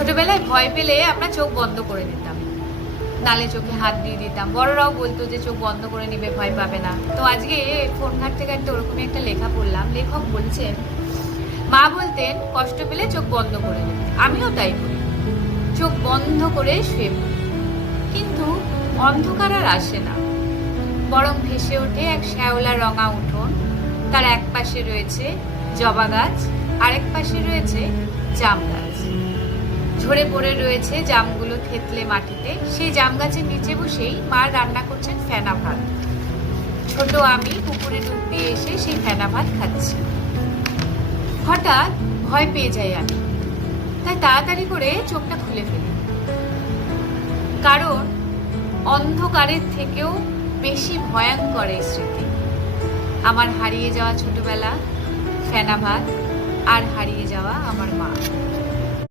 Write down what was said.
ছোটবেলায় ভয় পেলে আমরা চোখ বন্ধ করে দিতাম, নালে চোখে হাত দিয়ে দিতাম। বড়রাও বলতো যে চোখ বন্ধ করে নিবে, ভয় পাবে না। তো আজকে ফোন ঘাঁটতে ঘাঁটতে ওরকমই একটা লেখা পড়লাম। লেখক বলছেন, মা বলতেন কষ্ট পেলে চোখ বন্ধ করে নিতে। আমিও তাই করি, চোখ বন্ধ করে শুয়ে পড়ি। কিন্তু অন্ধকার আর আসে না, বরং ভেসে ওঠে এক শ্যাওলা রঙা উঠোন। তার এক পাশে রয়েছে জবা গাছ, আরেক পাশে রয়েছে জাম গাছ। ঝরে পড়ে রয়েছে জামগুলো থেতলে মাটিতে। সেই জাম গাছের নিচে বসেই মা রান্না করছেন ফেনা ভাত। ছোট আমি পুকুরে ডুব দিয়ে এসে সেই ফেনা ভাত খাচ্ছি। হঠাৎ ভয় পেয়ে যাই আমি, তাই তাড়াতাড়ি করে চোখটা খুলে ফেলি। কারণ অন্ধকারের থেকেও বেশি ভয়ঙ্কর এই স্মৃতি। আমার হারিয়ে যাওয়া ছোটবেলা, ফেনা ভাত, আর হারিয়ে যাওয়া আমার মা।